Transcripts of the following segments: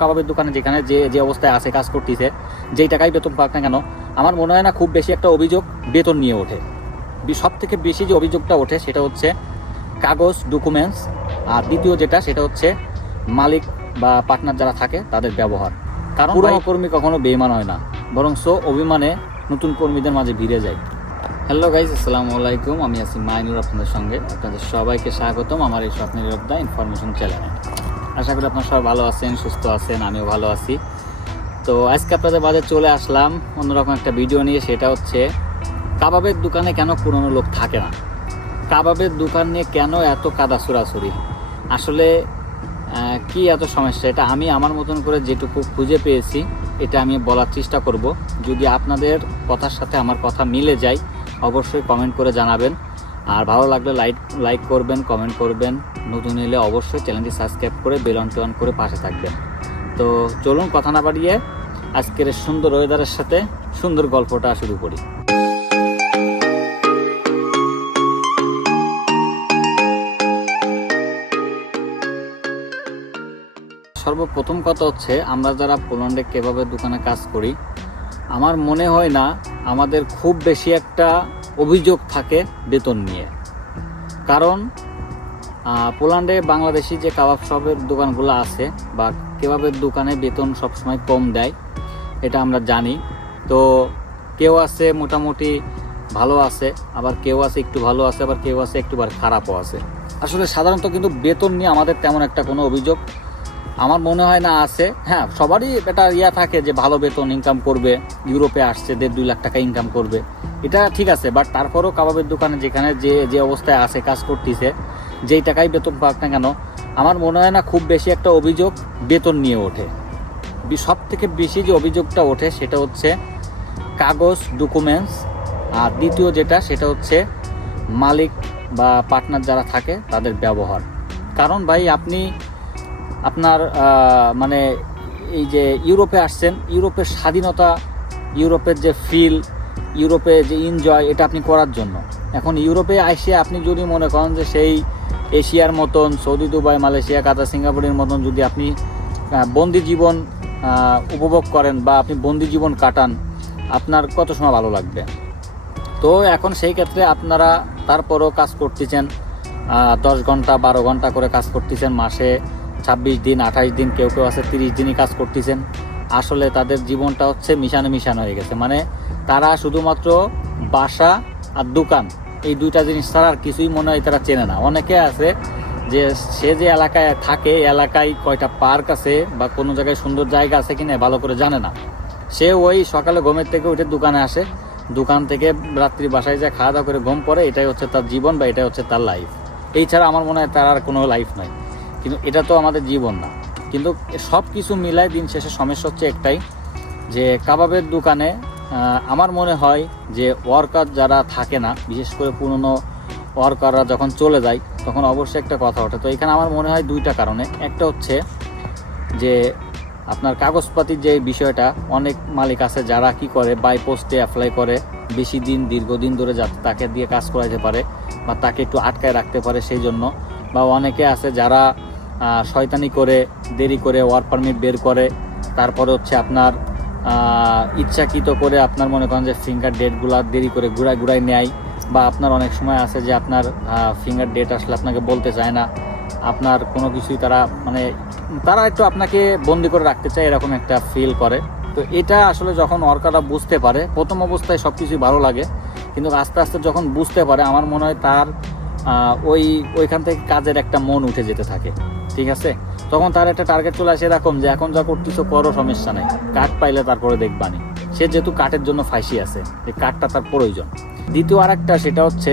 কাবাবের দোকানে যেখানে যে যে অবস্থায় আছে কাজ করতেছে যেই টাকাই বেতন পাক না কেন আমার মনে হয় না খুব বেশি একটা অভিযোগ বেতন নিয়ে ওঠে। সব থেকে বেশি যে অভিযোগটা ওঠে সেটা হচ্ছে কাগজ ডকুমেন্টস আর দ্বিতীয় যেটা সেটা হচ্ছে মালিক বা পার্টনার যারা থাকে তাদের ব্যবহার। কারণ পুরনো কর্মী কখনো বেইমান হয় না। বরং সো অভিমানে নতুন কর্মীদের মাঝে ভিড়ে যায়। হ্যালো গাইজ আসসালামু আলাইকুম। আমি আছি মাইনুর আপনাদের সঙ্গে। আপনাদের সবাইকে স্বাগতম আমার এই স্বপ্নের ইনফরমেশন চ্যানেলে। আশা করি আপনারা সবাই ভালো আছেন, সুস্থ আছেন, আমিও ভালো আছি। তো আজকে আপনাদের মাঝে চলে আসলাম অন্যরকম একটা ভিডিও নিয়ে, সেটা হচ্ছে কাবাবের দোকানে কেন পুরনো লোক থাকে না? কাবাবের দোকান নিয়ে কেন এত কাদা সুরাসুরি আসলে কি এত সমস্যা? এটা আমি আমার মতন করে যেটুকু খুঁজে পেয়েছি, এটা আমি বলার চেষ্টা করব। যদি আপনাদের কথার সাথে আমার কথা মিলে যায়, অবশ্যই কমেন্ট করে জানাবেন। আর ভালো লাগলে লাইক লাইক করবেন কমেন্ট করবেন। নতুন এলে অবশ্যই চ্যানেলটি সাবস্ক্রাইব করে বেল অন টন করে পাশে থাকবেন। তো চলুন কথা না বাড়িয়ে আজকের সুন্দর ওয়েদারের সাথে সুন্দর গল্পটা শুরু করি। সর্বপ্রথম কথা হচ্ছে, আমরা যারা পোল্যান্ডে কেবাবের দোকানে কাজ করি, আমার মনে হয় না আমাদের খুব বেশি একটা অভিযোগ থাকে বেতন নিয়ে। কারণ পোল্যান্ডে বাংলাদেশি যে কাবাব শপের দোকানগুলো আছে বা কেবাবের দোকানে বেতন সবসময় কম দেয়, এটা আমরা জানি। তো কেউ আছে মোটামুটি ভালো আছে, আবার কেউ আছে একটু ভালো আছে, আবার কেউ আছে একটু বার খারাপও আছে। আসলে সাধারণত কিন্তু বেতন নিয়ে আমাদের তেমন একটা কোনো অভিযোগ আমার মনে হয় না আছে। হ্যাঁ সবারই একটা ইয়া থাকে যে ভালো বেতন ইনকাম করবে, ইউরোপে আসছে, দেড় দুই লাখ টাকা ইনকাম করবে। এটা ঠিক আছে বাট তারপরও কাবাবের দোকানে যেখানে যে যে অবস্থায় আছে, কাজ করতেছে, যেই টাকাই বেতন পাক না কেন, আমার মনে হয় না খুব বেশি একটা অভিযোগ বেতন নিয়ে ওঠে। সব থেকে বেশি যে অভিযোগটা ওঠে সেটা হচ্ছে কাগজ ডকুমেন্টস আর দ্বিতীয় যেটা, সেটা হচ্ছে মালিক বা পার্টনার যারা থাকে, তাদের ব্যবহার। কারণ ভাই, আপনি আপনার মানে এই যে ইউরোপে আসছেন, ইউরোপের স্বাধীনতা, ইউরোপের যে ফিল ইউরোপে যে এনজয় এটা আপনি করার জন্য। এখন ইউরোপে আসে আপনি যদি মনে করেন যে সেই এশিয়ার মতন, সৌদি, দুবাই, মালয়েশিয়া, কাতার, সিঙ্গাপুরের মতন যদি আপনি বন্দি জীবন উপভোগ করেন বা আপনি বন্দি জীবন কাটান, আপনার কত সময় ভালো লাগবে? তো এখন সেই ক্ষেত্রে আপনারা তারপরও কাজ করতেছেন দশ ঘণ্টা, বারো ঘণ্টা করে কাজ করতেছেন, মাসে ছাব্বিশ দিন, আঠাইশ দিন, কেউ কেউ আছে তিরিশ দিনই কাজ করতেছেন। আসলে তাদের জীবনটা হচ্ছে মিশানো মিশানো হয়ে গেছে। মানে তারা শুধুমাত্র বাসা আর দোকান, এই দুইটা জিনিস ছাড়া আর কিছুই মনে হয় তারা চেনে না। অনেকে আছে যে সে যে এলাকায় থাকে এলাকায় কয়টা পার্ক আছে বা কোনো জায়গায় সুন্দর জায়গা আছে কিনা ভালো করে জানে না। সে ওই সকালে ঘুমের থেকে উঠে দোকানে আসে। দোকান থেকে রাত্রি বাসায় যায়, খাওয়া দাওয়া করে ঘুম পড়ে, এটাই হচ্ছে তার জীবন বা এটাই হচ্ছে তার লাইফ এই ছাড়া আমার মনে হয় তার আর কোনো লাইফ নাই। কিন্তু এটা তো আমাদের জীবন না। কিন্তু সব কিছু মিলায় দিন শেষে সমস্যা হচ্ছে একটাই, যে কাবাবের দোকানে আমার মনে হয় যে ওয়ার্কার যারা থাকে না, বিশেষ করে পুরনো ওয়ার্কাররা যখন চলে যায়, তখন অবশ্যই একটা কথা ওঠে। তো এখানে আমার মনে হয় দুইটা কারণে। একটা হচ্ছে যে আপনার কাগজপাতির যে বিষয়টা, অনেক মালিক আছে যারা কি করে বাই পোস্টে অ্যাপ্লাই করে, বেশি দিন, দীর্ঘদিন ধরে যাতে তাকে দিয়ে কাজ করাইতে পারে বা তাকে একটু আটকায় রাখতে পারে সেই জন্য। বা অনেকে আছে যারা শয়তানি করে, দেরি করে ওয়ার্ক পারমিট বের করে। তারপরে হচ্ছে আপনার ইচ্ছাকৃত করে আপনার মনে করেন যে ফিঙ্গার ডেটগুলো দেরি করে ঘুরায় ঘুরায় নেয় বা আপনার অনেক সময় আছে যে আপনার ফিঙ্গার ডেট আসলে আপনাকে বলতে চায় না। আপনার কোনো কিছুই তারা মানে তারা একটু আপনাকে বন্দি করে রাখতে চায় এরকম একটা ফিল করে। তো এটা আসলে যখন ওয়ার্কাররা বুঝতে পারে, প্রথম অবস্থায় সব কিছুই ভালো লাগে। কিন্তু আস্তে আস্তে যখন বুঝতে পারে, আমার মনে হয় তার ওই, ওইখান থেকে কাজের একটা মন উঠে যেতে থাকে। ঠিক আছে? তখন তার একটা টার্গেট চলে আসে এরকম যে, এখন যা করতেছো করো, সমস্যা নেই। কাঠ পাইলে তারপরে দেখবানি। সে যেহেতু কাঠের জন্য ফাঁসি আছে এই কাঠটা তার প্রয়োজন। দ্বিতীয় আরেকটা, সেটা হচ্ছে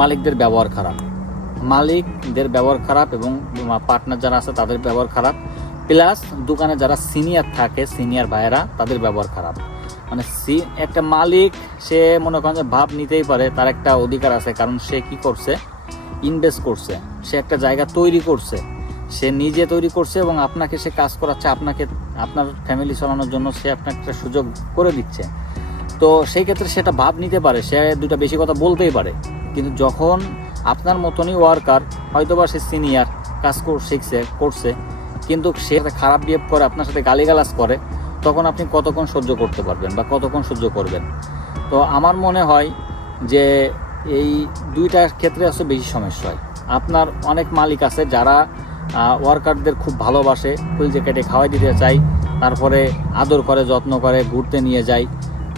মালিকদের ব্যবহার খারাপ। মালিকদের ব্যবহার খারাপ এবং পার্টনার যারা আছে, তাদের ব্যবহার খারাপ। প্লাস দোকানে যারা সিনিয়র থাকে সিনিয়র ভাইয়েরা, তাদের ব্যবহার খারাপ। মানে সি, একটা মালিক, সে মনে করেন যে ভাব নিতেই পারে, তার একটা অধিকার আছে। কারণ সে কি করছে ইনভেস্ট করছে, সে একটা জায়গা তৈরি করছে, সে নিজে তৈরি করছে এবং আপনাকে সে কাজ করাচ্ছে, আপনাকে, আপনার ফ্যামিলি চালানোর জন্য সে আপনাকে একটা সুযোগ করে দিচ্ছে। তো সেই ক্ষেত্রে সেটা ভাব নিতে পারে, সে দুটা বেশি কথা বলতেই পারে। কিন্তু যখন আপনার মতনই ওয়ার্কার হয়তোবা সে সিনিয়র কাজ কর, শিখছে, করছে, কিন্তু সে খারাপ বিহেভ করে, আপনার সাথে গালিগালাজ করে, তখন আপনি কতক্ষণ সহ্য করতে পারবেন বা কতক্ষণ সহ্য করবেন? তো আমার মনে হয় যে এই দুইটার ক্ষেত্রে আসলে বেশি সমস্যা হয়। আপনার অনেক মালিক আছে যারা ওয়ার্কারদের খুব ভালোবাসে, ফুল জ্যাকেটে খাওয়াই দিতে চাই তারপরে আদর করে, যত্ন করে, ঘুরতে নিয়ে যায়।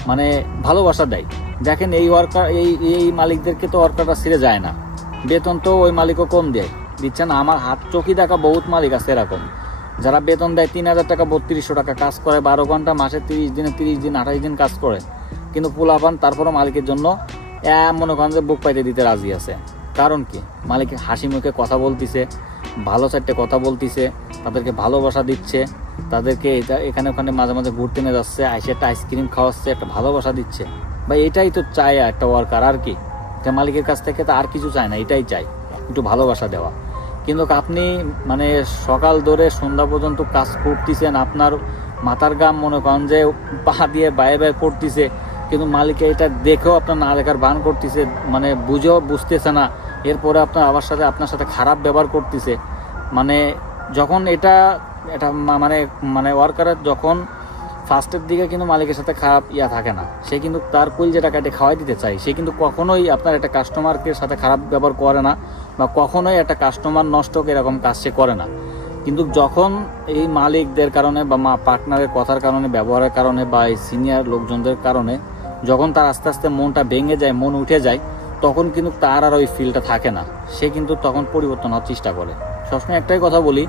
মানে ভালোবাসা দেয়। দেখেন এই ওয়ার্কার এই এই মালিকদেরকে তো ওয়ার্কাররা ছিঁড়ে যায় না। বেতন তো ওই মালিকও কম দেয়। দিচ্ছে না আমার হাত চকি দেখা বহুত মালিক আছে এরকম। যারা বেতন দেয় তিন হাজার টাকা, বত্রিশশো টাকা কাজ করে, বারো ঘণ্টা মাসে তিরিশ দিনে তিরিশ দিন, আঠাশ দিন কাজ করে। কিন্তু পোলাপান তারপরও মালিকের জন্য মনে করেন যে বুক পাইতে দিতে রাজি আছে। কারণ কি? মালিক হাসি মুখে কথা বলতিছে, ভালো চারটে কথা বলতিছে, তাদেরকে ভালোবাসা দিচ্ছে, তাদেরকে এটা এখানে ওখানে মাঝে মাঝে ঘুরতে নিয়ে যাচ্ছে, আইসে একটা আইসক্রিম খাওয়াচ্ছে, একটা ভালোবাসা দিচ্ছে। বা এটাই তো চায় একটা ওয়ার্কার আর কি? যে মালিকের কাছ থেকে তো আর কিছু চায় না, এটাই চাই একটু ভালোবাসা দেওয়া। কিন্তু আপনি মানে সকাল ধরে সন্ধ্যা পর্যন্ত কাজ করতেছেন, আপনার মাথার গাম মনে করেন যে পা দিয়ে বায়ে বায়ে করতেছে কিন্তু মালিকে এটা দেখেও আপনার না দেখার ভান করতেছে মানে বুঝেও বুঝতেছে না। এরপরে আপনার আবার সাথে আপনার সাথে খারাপ ব্যবহার করতেছে। মানে যখন এটা এটা মানে মানে ওয়ার্কারের যখন ফার্স্টের দিকে কিন্তু মালিকের সাথে খারাপ ইয়া থাকে না। সে কিন্তু তার কুল যেটা কেটে খাওয়াই দিতে চাই সে কিন্তু কখনোই আপনার একটা কাস্টমারকে সাথে খারাপ ব্যবহার করে না বা কখনোই একটা কাস্টমার নষ্ট এরকম কাজ সে করে না। কিন্তু যখন এই মালিকদের কারণে বা মা পার্টনারের কথার কারণে, ব্যবহারের কারণে বা এই সিনিয়র লোকজনদের কারণে যখন তার আস্তে আস্তে মনটা ভেঙে যায়, মন উঠে যায়, তখন কিন্তু তার আর ওই ফিলটা থাকে না। সে কিন্তু তখন পরিবর্তন হওয়ার চেষ্টা করে। সবসময় একটাই কথা বলি,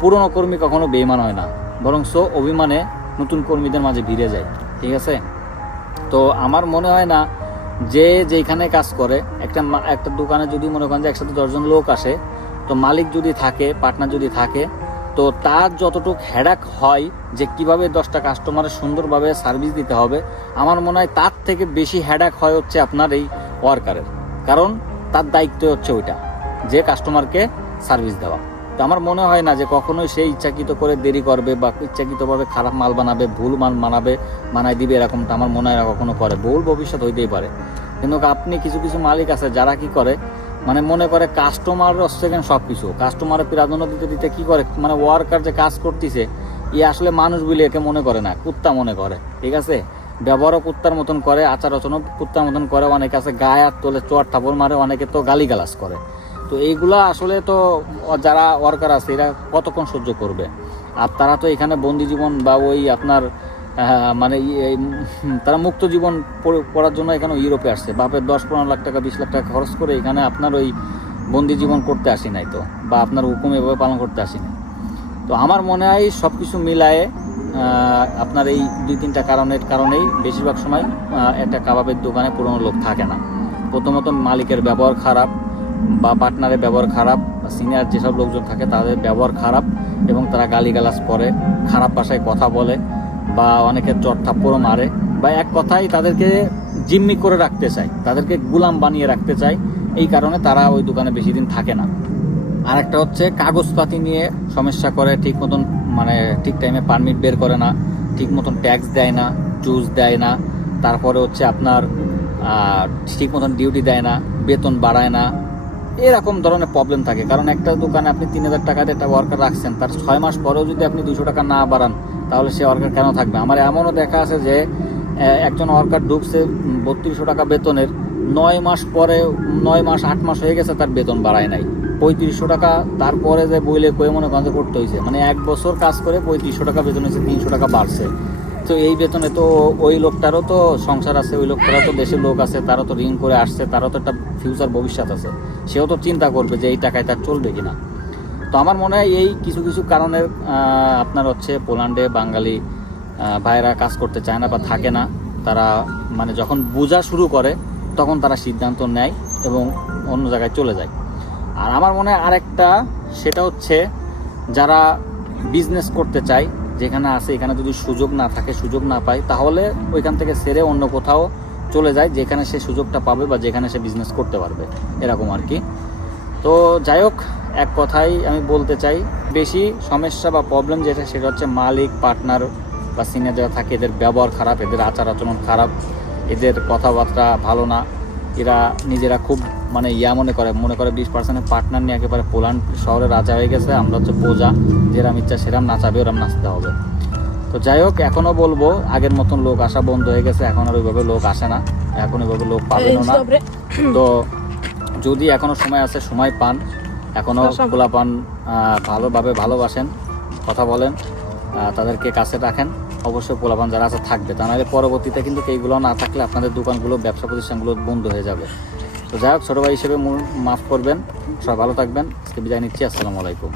পুরনো কর্মী কখনো বেইমান হয় না। বরং সো অভিমানে নতুন কর্মীদের মাঝে ভিড়ে যায়। ঠিক আছে? তো আমার মনে হয় না, যে যেখানে কাজ করে, একটা একটা দোকানে যদি মনে করেন যে একসাথে দশজন লোক আসে তো মালিক যদি থাকে পার্টনার যদি থাকে, তো তার যতটুকু হেডাক হয় যে কীভাবে দশটা কাস্টমারের সুন্দরভাবে সার্ভিস দিতে হবে, আমার মনে হয় তার থেকে বেশি হেডাক হয় হচ্ছে আপনার এই ওয়ার্কারের কারণ তার দায়িত্ব হচ্ছে ওইটা, যে কাস্টমারকে সার্ভিস দেওয়া। তো আমার মনে হয় না যে কখনোই সে ইচ্ছাকৃত করে দেরি করবে বা ইচ্ছাকৃতভাবে খারাপ মাল বানাবে, ভুল মাল বানাবে বানাই দিবে, এরকমটা আমার মনে হয় কখনো করে। ভুল ভবিষ্যৎ হইতেই পারে। কিন্তু আপনি কিছু কিছু মালিক আছে যারা কি করে মানে মনে করে কাস্টমার হচ্ছে সব কিছু কাস্টমারের প্রাধান্য দিতে দিতে কি করে? মানে ওয়ার্কার যে কাজ করতেছে ই আসলে মানুষ বলে একে মনে করে না, কুত্তা মনে করে, ঠিক আছে? ব্যবহারও কুত্তার মতন করে, আচার আচরণও কুত্তার মতন করে, অনেকে আছে গায়ে হাত তোলে, চোয়ার থাপড় মারে, অনেকে তো গালিগালাজ করে। তো এইগুলা আসলে তো যারা ওয়ার্কার আছে, এরা কতক্ষণ সহ্য করবে? আর তারা তো এখানে বন্দি জীবন বা ওই আপনার মানে ই- এই, তারা মুক্ত জীবন করার জন্য এখানে ইউরোপে আসছে। বাপের দশ পনেরো লাখ টাকা বিশ লাখ টাকা খরচ করে এখানে আপনার ওই বন্দি জীবন করতে আসি নাই তো বা আপনার হুকুম এভাবে পালন করতে আসি নাই। তো আমার মনে হয় সব কিছু মিলায়ে আপনার এই দুই তিনটা কারণের কারণেই বেশিরভাগ সময় একটা কাবাবের দোকানে পুরনো লোক থাকে না। প্রথমত মালিকের ব্যবহার খারাপ বা পার্টনারের ব্যবহার খারাপ সিনিয়র যেসব লোকজন থাকে তাদের ব্যবহার খারাপ এবং তারা গালিগালাজ করে খারাপ ভাষায় কথা বলে বা অনেকে চট থাপ্পড়ও মারে বা এক কথাই তাদেরকে জিম্মি করে রাখতে চায়, তাদেরকে গুলাম বানিয়ে রাখতে চায়, এই কারণে তারা ওই দোকানে বেশি দিন থাকে না। আর একটা হচ্ছে কাগজপাতি নিয়ে সমস্যা করে, ঠিক মতন মানে ঠিক টাইমে পারমিট বের করে না, ঠিক মতন ট্যাক্স দেয় না জুস দেয় না, তারপরে হচ্ছে আপনার ঠিক মতন ডিউটি দেয় না, বেতন বাড়ায় না এরকম ধরনের প্রবলেম থাকে। কারণ একটা দোকানে আপনি তিন হাজার টাকাতে একটা ওয়ার্কার রাখছেন, তার ছয় মাস পরেও যদি আপনি দুশো টাকা না বাড়ান, তাহলে সে ওয়ার্কার কেন থাকবে? আমার এমনও দেখা আছে যে একজন ওয়ার্কার ঢুকছে বত্রিশশো টাকা বেতনের, নয় মাস পরে, নয় মাস, আট মাস হয়ে গেছে তার বেতন বাড়ায় নাই। পঁয়ত্রিশশো টাকা, তারপরে যে বইলে কয়ে মনে করেন করতে হয়েছে মানে এক বছর কাজ করে পঁয়ত্রিশশো টাকা বেতন হয়েছে তিনশো টাকা বাড়ছে। তো এই বেতনে তো ওই লোকটারও তো সংসার আছে, ওই লোকটারও তো দেশের লোক আছে, তারও তো ঋণ করে আসছে, তারও তো একটা ফিউচার ভবিষ্যৎ আছে, সেও তো চিন্তা করবে যে এই টাকায় তার চলবে কিনা। তো আমার মনে হয় এই কিছু কিছু কারণের আপনার হচ্ছে পোল্যান্ডে বাঙালি ভাইরা কাজ করতে চায় না বা থাকে না। তারা মানে যখন বোঝা শুরু করে, তখন তারা সিদ্ধান্ত নেয় এবং অন্য জায়গায় চলে যায়। আর আমার মনে হয় আরেকটা, সেটা হচ্ছে যারা বিজনেস করতে চায়, যেখানে আছে, এখানে যদি সুযোগ না থাকে, সুযোগ না পায়, তাহলে ওইখান থেকে সেরে অন্য কোথাও চলে যায়, যেখানে সে সুযোগটা পাবে বা যেখানে সে বিজনেস করতে পারবে, এরকম আর কি। তো যাই হোক, এক কথাই আমি বলতে চাই, বেশি সমস্যা বা প্রবলেম যেটা, সেটা হচ্ছে মালিক পার্টনার বা সিনিয়র যারা থাকে, এদের ব্যবহার খারাপ, এদের আচার আচরণ খারাপ, এদের কথাবার্তা ভালো না। এরা নিজেরা খুব মানে ইয়া মনে করে মনে করে বিশ পার্সেন্টের পার্টনার নিয়ে একেবারে পোল্যান্ড শহরে রাজা হয়ে গেছে, আমরা হচ্ছে প্রজা, যেরাম ইচ্ছা সেরাম নাচাবে, ওরাম নাচতে হবে। তো যাই হোক এখনও বলব আগের মতন লোক আসা বন্ধ হয়ে গেছে এখন আর ওইভাবে লোক আসে না এখন ওইভাবে লোক পাবেনও না। তো যদি এখনও সময় আছে সময় পান এখনও আসাম। খোলা পান ভালোভাবে ভালোবাসেন কথা বলেন তাদেরকে কাছে রাখেন অবশ্যই পোলাপান যারা আছে থাকবে। তা নাহলে পরবর্তীতে কিন্তু এইগুলো না থাকলে আপনাদের দোকানগুলো ব্যবসা প্রতিষ্ঠানগুলো বন্ধ হয়ে যাবে। তো যাই হোক ছোটো ভাই হিসেবে মাফ করবেন সবাই ভালো থাকবেন আজকে বিদায় নিচ্ছি আসসালামু আলাইকুম।